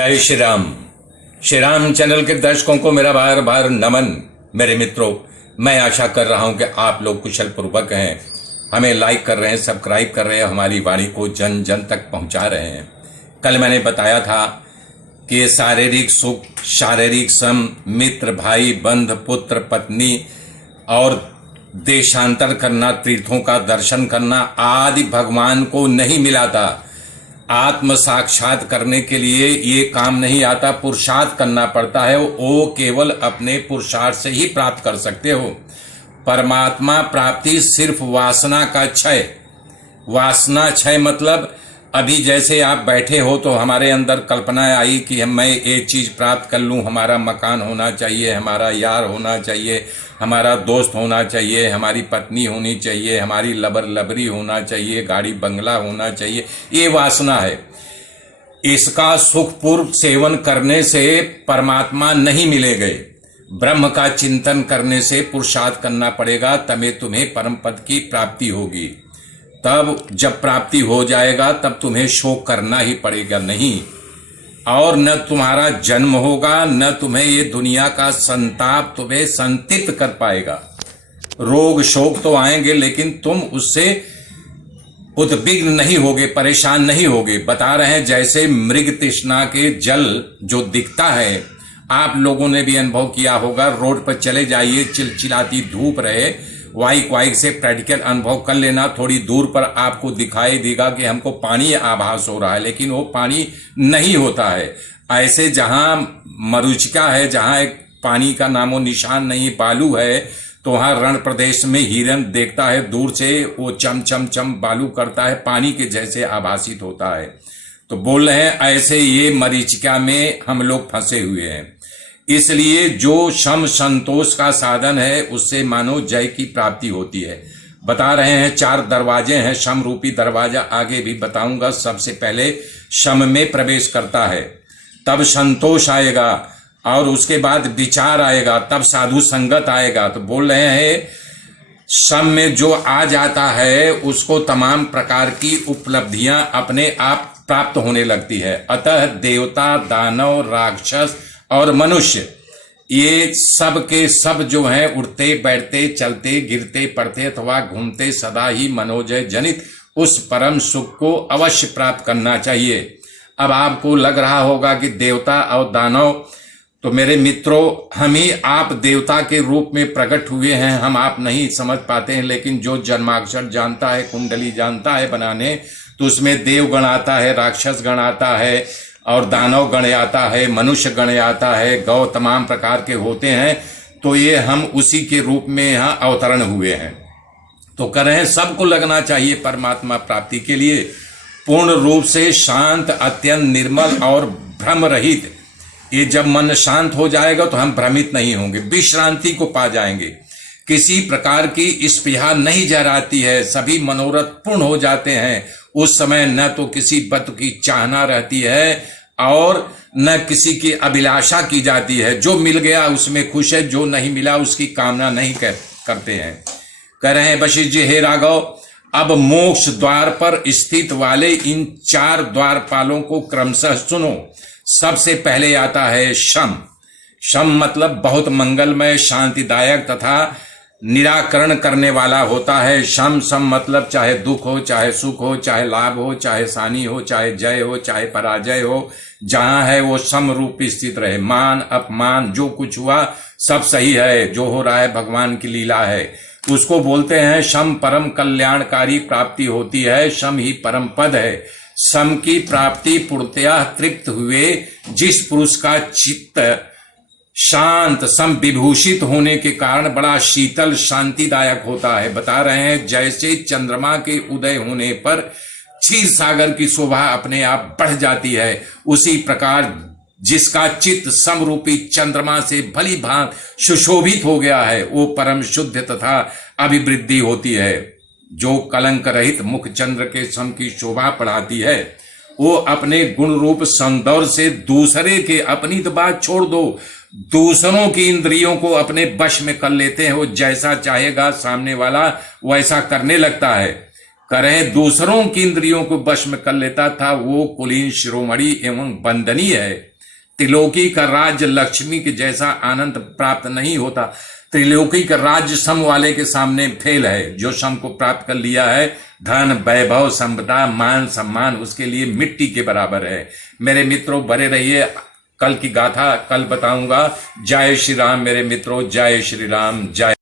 जय श्री राम चैनल के दर्शकों को मेरा बार बार नमन। मेरे मित्रों, मैं आशा कर रहा हूं कि आप लोग कुशल पूर्वक हैं, हमें लाइक कर रहे हैं, सब्सक्राइब कर रहे हैं, हमारी वाणी को जन जन तक पहुंचा रहे हैं। कल मैंने बताया था कि शारीरिक सुख, शारीरिक श्रम, मित्र, भाई, बंध, पुत्र, पत्नी और देशांतर करना, तीर्थों का दर्शन करना आदि भगवान को नहीं मिला था। आत्म साक्षात करने के लिए ये काम नहीं आता, पुरुषार्थ करना पड़ता है। वो केवल अपने पुरुषार्थ से ही प्राप्त कर सकते हो। परमात्मा प्राप्ति सिर्फ वासना का क्षय। वासना क्षय मतलब अभी जैसे आप बैठे हो तो हमारे अंदर कल्पना आई कि मैं ये चीज प्राप्त कर लूं, हमारा मकान होना चाहिए, हमारा यार होना चाहिए, हमारा दोस्त होना चाहिए, हमारी पत्नी होनी चाहिए, हमारी लबर लबरी होना चाहिए, गाड़ी बंगला होना चाहिए। ये वासना है। इसका सुखपूर्व सेवन करने से परमात्मा नहीं मिलेंगे। ब्रह्म का चिंतन करने से पुरुषार्थ करना पड़ेगा, तभी तुम्हें परम पद की प्राप्ति होगी। तब जब प्राप्ति हो जाएगा तब तुम्हें शोक करना ही पड़ेगा नहीं, और न तुम्हारा जन्म होगा, न तुम्हें ये दुनिया का संताप तुम्हें संतिप्त कर पाएगा। रोग शोक तो आएंगे लेकिन तुम उससे उद्विग्न नहीं होगे, परेशान नहीं होगे। बता रहे हैं जैसे मृग तृष्णा के जल जो दिखता है, आप लोगों ने भी अनुभव किया होगा। रोड पर चले जाइए, चिलचिलाती धूप रहे, वाइक से प्रैक्टिकल अनुभव कर लेना। थोड़ी दूर पर आपको दिखाई देगा कि हमको पानी आभास हो रहा है, लेकिन वो पानी नहीं होता है। ऐसे जहां मरीचिका है, जहां एक पानी का नामो निशान नहीं, बालू है, तो वहां रण प्रदेश में हिरन देखता है दूर से, वो चम चम चम बालू करता है, पानी के जैसे आभासित होता है। तो बोल रहे हैं ऐसे ये मरीचिका में हम लोग फंसे हुए हैं। इसलिए जो शम संतोष का साधन है उससे मानो जय की प्राप्ति होती है। बता रहे हैं 4 दरवाजे हैं, शम रूपी दरवाजा आगे भी बताऊंगा। सबसे पहले शम में प्रवेश करता है, तब संतोष आएगा, और उसके बाद विचार आएगा, तब साधु संगत आएगा। तो बोल रहे हैं शम में जो आ जाता है उसको तमाम प्रकार की उपलब्धियां अपने आप प्राप्त होने लगती है। अतः देवता, दानव, राक्षस और मनुष्य ये सब के सब जो हैं, उठते बैठते चलते गिरते पड़ते अथवा घूमते, सदा ही मनोजय जनित उस परम सुख को अवश्य प्राप्त करना चाहिए। अब आपको लग रहा होगा कि देवता और दानव, तो मेरे मित्रों हम ही आप देवता के रूप में प्रकट हुए हैं, हम आप नहीं समझ पाते हैं। लेकिन जो जन्माक्षर जानता है, कुंडली जानता है बनाने, तो उसमें देवगण आता है, राक्षस गण आता है, और दानव गण आता है, मनुष्य गण आता है, गौ तमाम प्रकार के होते हैं। तो ये हम उसी के रूप में यहाँ अवतरण हुए हैं। तो कह रहे हैं सबको लगना चाहिए परमात्मा प्राप्ति के लिए पूर्ण रूप से शांत, अत्यंत निर्मल और भ्रम रहित। ये जब मन शांत हो जाएगा तो हम भ्रमित नहीं होंगे, विश्रांति को पा जाएंगे। किसी प्रकार की स्पृहा नहीं जराती है, सभी मनोरथ पूर्ण हो जाते हैं। उस समय न तो किसी वस्तु की चाहना रहती है और न किसी की अभिलाषा की जाती है। जो मिल गया उसमें खुश है, जो नहीं मिला उसकी कामना नहीं करते हैं। कह रहे हैं वशिष्ठ जी, हे राघव, अब मोक्ष द्वार पर स्थित वाले इन 4 द्वारपालों को क्रमशः सुनो। सबसे पहले आता है शम। शम मतलब बहुत मंगलमय, शांतिदायक तथा निराकरण करने वाला होता है। शम सम मतलब चाहे दुख हो, चाहे सुख हो, चाहे लाभ हो, चाहे हानि हो, चाहे जय हो, चाहे पराजय हो, जहां है वो सम रूप स्थित रहे। मान अपमान जो कुछ हुआ सब सही है, जो हो रहा है भगवान की लीला है, उसको बोलते हैं शम। परम कल्याणकारी प्राप्ति होती है, शम ही परम पद है। सम की प्राप्ति पूर्णतया तृप्त हुए जिस पुरुष का चित्त शांत सम विभूषित होने के कारण बड़ा शीतल शांतिदायक होता है। बता रहे हैं जैसे चंद्रमा के उदय होने पर क्षीर सागर की शोभा अपने आप बढ़ जाती है, उसी प्रकार जिसका चित्त समरूपी चंद्रमा से भली भांति सुशोभित हो गया है वो परम शुद्ध तथा अभिवृद्धि होती है। जो कलंक रहित मुख चंद्र के सम की शोभा बढ़ाती है, वो अपने गुण रूप सौंदर्य से दूसरे के, अपनी तो बात छोड़ दो, दूसरों की इंद्रियों को अपने वश में कर लेते हैं। वो जैसा चाहेगा सामने वाला वैसा करने लगता है। करें दूसरों की इंद्रियों को वश में कर लेता था, वो कुलीन शिरोमणि एवं वंदनीय है। त्रिलोकी का राज्य लक्ष्मी के जैसा आनंद प्राप्त नहीं होता। त्रिलोकी का राज्य सम वाले के सामने फेल है। जो सम को प्राप्त कर लिया है, धन वैभव संपदा मान सम्मान उसके लिए मिट्टी के बराबर है। मेरे मित्रों बने रहिए, कल की गाथा कल बताऊंगा। जय श्री राम मेरे मित्रों, जय श्री राम, जय